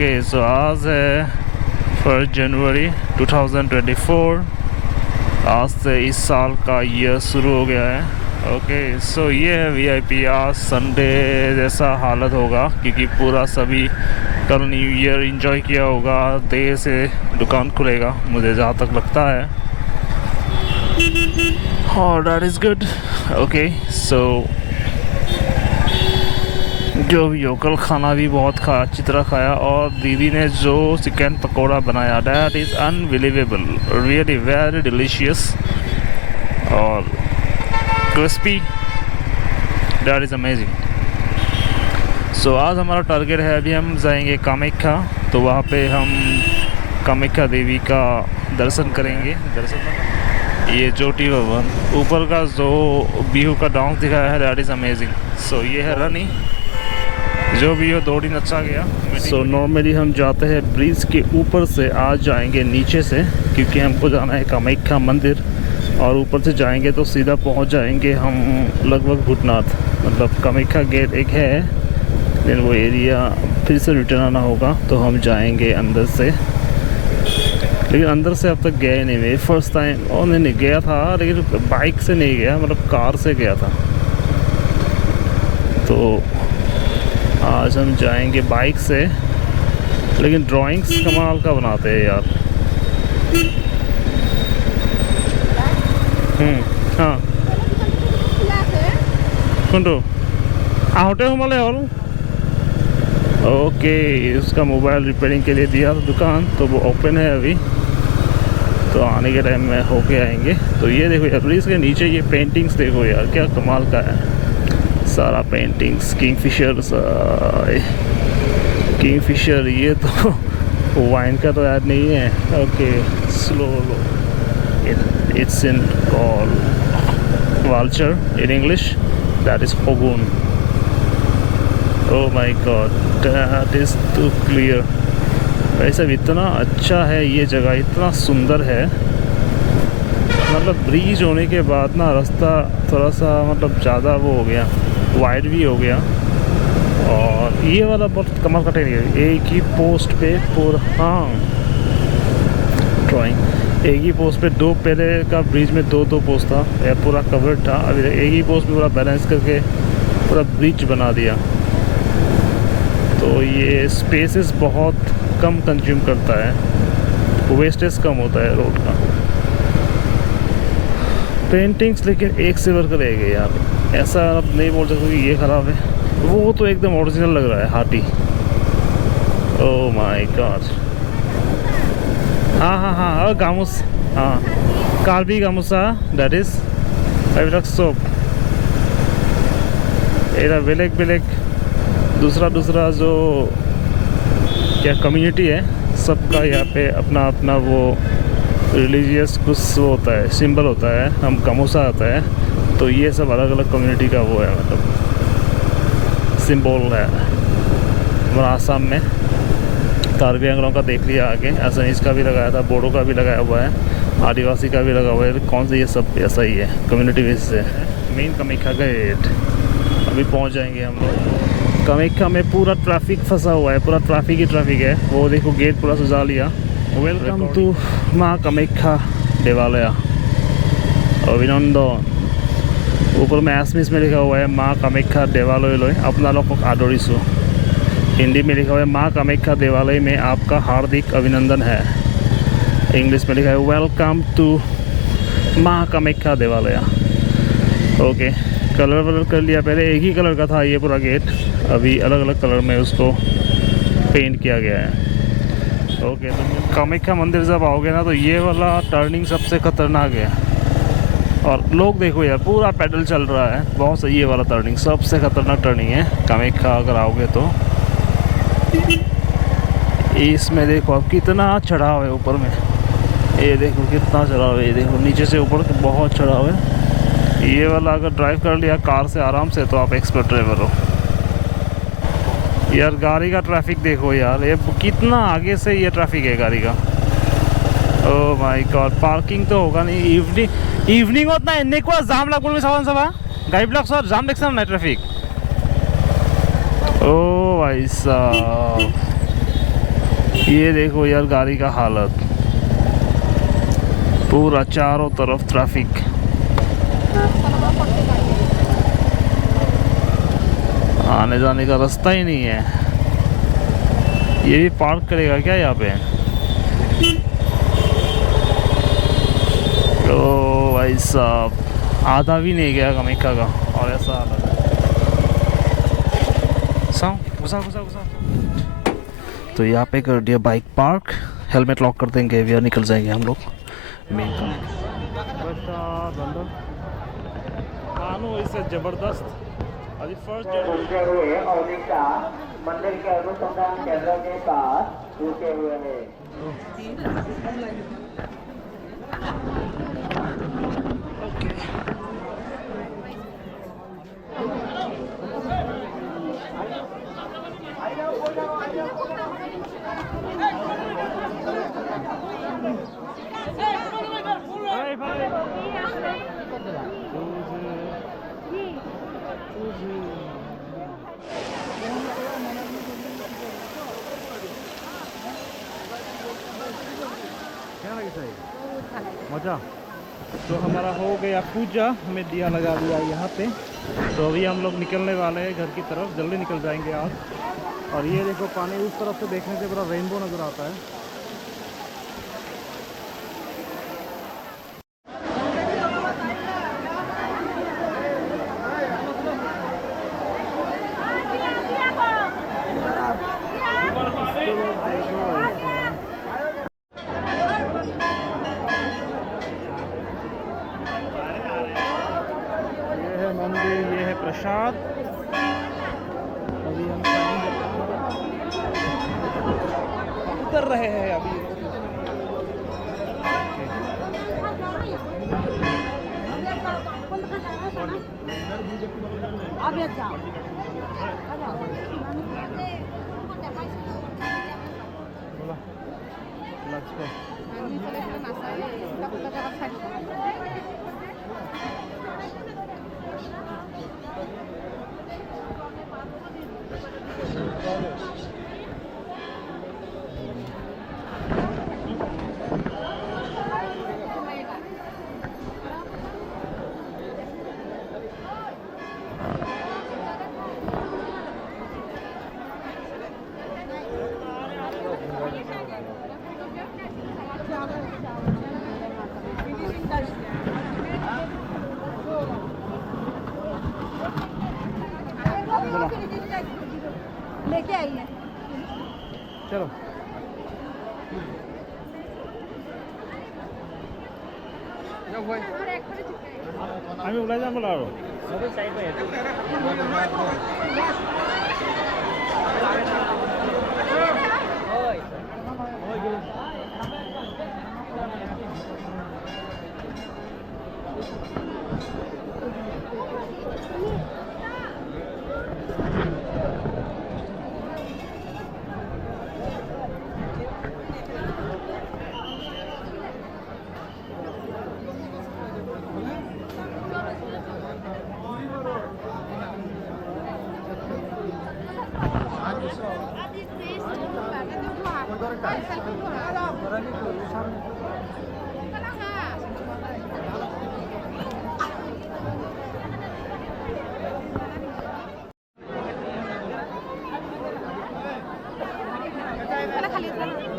सो आज है 1 जनवरी 2024। आज से इस साल का ईयर शुरू हो गया है। ओके सो ये है वीआईपी। आज संडे जैसा हालत होगा क्योंकि पूरा सभी कल न्यू ईयर एंजॉय किया होगा। देर से दुकान खुलेगा मुझे जहाँ तक लगता है। और that is good. Okay so जो भी हो, कल खाना भी बहुत अच्छी तरह खाया। और दीदी ने जो चिकन पकोड़ा बनाया that is unbelievable, really very delicious और क्रिस्पी, दैट इज़ अमेजिंग। सो आज हमारा टारगेट है, अभी हम जाएंगे कामाख्या। तो वहाँ पे हम कामाख्या देवी का दर्शन करेंगे। ये ज्योति भवन ऊपर का जो बिहू का डांस दिखाया है दैट इज़ अमेजिंग। सो ये है रनी, जो भी हो 2 दिन अच्छा गया। सो नॉर्मली हम जाते हैं ब्रिज के ऊपर से, आज जाएंगे नीचे से क्योंकि हमको जाना है कामाख्या मंदिर। और ऊपर से जाएंगे तो सीधा पहुंच जाएंगे हम लगभग भूतनाथ, मतलब कामाख्या गेट एक है, देन वो एरिया फिर से रिटर्न आना होगा। तो हम जाएंगे अंदर से, लेकिन अंदर से अब तक गए नहीं। मैं फर्स्ट टाइम और नहीं गया था, लेकिन बाइक से नहीं गया, मतलब कार से गया था। तो आज हम जाएंगे बाइक से, लेकिन ड्राइंग्स कमाल का बनाते हैं यार। हाँ कुंटू आउटे हमारे और ओके, उसका मोबाइल रिपेयरिंग के लिए दिया था दुकान, तो वो ओपन है अभी, तो आने के टाइम में होके आएंगे। तो ये देखो यार, ब्रिज के नीचे ये पेंटिंग्स देखो यार, क्या कमाल का है। सारा पेंटिंग्स किंगफिशर, ये तो वाइन का तो याद नहीं है। Okay slow it's in call vulture in English, that is होगुन। Oh my god, that is too clear. वैसे इतना अच्छा है ये जगह, इतना सुंदर है। मतलब ब्रिज होने के बाद ना रास्ता थोड़ा सा मतलब ज़्यादा वो हो गया, वाइड भी हो गया। और ये वाला बहुत कमाल का टेक्निक है, एक ही पोस्ट पे पूरा, हाँ ड्राइंग, एक ही पोस्ट पे दो, पहले का ब्रिज में दो पोस्ट था, या पूरा कवर्ड था। अभी एक ही पोस्ट पे पूरा बैलेंस करके पूरा ब्रिज बना दिया। तो ये स्पेसेस बहुत कम कंज्यूम करता है, वेस्टेज कम होता है रोड का। पेंटिंग्स लेकिन एक से बढ़कर रह गए यार, ऐसा अब नहीं बोल सकते कि ये ख़राब है। वो तो एकदम ओरिजिनल लग रहा है, हाथी। ओह माय गॉड, हाँ गामुस, हाँ Karbi gamusa, that is five soap. एरा बेलेग दूसरा जो क्या कम्युनिटी है, सबका यहाँ पे अपना अपना वो रिलीजियस कुछ वो होता है, सिंबल होता है, हम गामुसा आता है। तो ये सब अलग अलग कम्युनिटी का वो है, मतलब सिंबल है। हमारा आसाम में कार्बी आंगलों का देख लिया, आगे असमीज का भी लगाया था, बोडो का भी लगाया हुआ है, आदिवासी का भी लगा हुआ है। कौन से ये सब ऐसा ही है, कम्युनिटी बेस से। मेन कामाख्या गेट अभी पहुंच जाएंगे हम लोग। कामाख्या में पूरा ट्रैफिक फंसा हुआ है, पूरा ट्रैफिक ही ट्रैफक है। वो देखो गेट पूरा सजा लिया। वेलकम टू माँ कामाख्या देवालय, अभिनंदन। ऊपर में एसमिस में लिखा हुआ है माँ कामाख्या देवालय लो अपना लोग आदरिसु। हिंदी में लिखा हुआ है माँ कामाख्या देवालय में आपका हार्दिक अभिनंदन है। इंग्लिश में लिखा है वेलकम टू माँ कामाख्या देवालय। ओके, कलर वलर कर लिया, पहले एक ही कलर का था ये पूरा गेट, अभी अलग अलग कलर में उसको पेंट किया गया है। ओके, तो कामाख्या मंदिर जब आओगे ना, तो ये वाला टर्निंग सबसे खतरनाक है। और लोग देखो यार, पूरा पैडल चल रहा है, बहुत सही। ये वाला टर्निंग सबसे खतरनाक टर्निंग है कामाख्या अगर आओगे तो। इसमें देखो अब कितना चढ़ाव है ऊपर में, ये देखो कितना चढ़ाव है, ये देखो नीचे से ऊपर बहुत चढ़ाव है। ये वाला अगर ड्राइव कर लिया कार से आराम से, तो आप एक्सपर्ट ड्राइवर हो यार। गाड़ी का ट्रैफिक देखो यार, ये कितना आगे से ये ट्रैफिक है गाड़ी का। ओह माय गॉड, पार्किंग तो होगा नहीं। इवनिंग होता है एने को जाम लाग पड़बे सावन सभा गाड़ी ब्लॉक सर जाम देखछाम ना ट्रैफिक। ओ भाई साहब ये देखो यार गाड़ी का हालत, पूरा चारों तरफ ट्रैफिक। आने जाने का रास्ता ही नहीं है। ये भी पार्क करेगा क्या यहाँ पे? ओ भाई साहब, आधा भी नहीं गया कामाख्या का और ऐसा हालत है। घुसा घुसा घुसा। तो यहाँ पे कर दिया बाइक पार्क, हेलमेट लॉक कर देंगे, वी निकल जाएंगे हम लोग मेन का। मानो इसे जबरदस्त अभी फर्स्ट हुए औलिका मंदिर के अनुसंधान केंद्र के पास रुके हुए हैं। क्या लगे सही मजा। तो हमारा हो गया पूजा, हमें दिया लगा दिया यहाँ पे। तो अभी हम लोग निकलने वाले हैं घर की तरफ, जल्दी निकल जाएंगे आज। और ये देखो पानी उस तरफ से देखने से पूरा रेनबो नज़र आता है। ये है मंदिर, ये है प्रसाद। अभी हम उतर रहे हैं अभी। Let's go. लेके आई है। चलो আমি ওলাই যাম বোলা আৰু खाली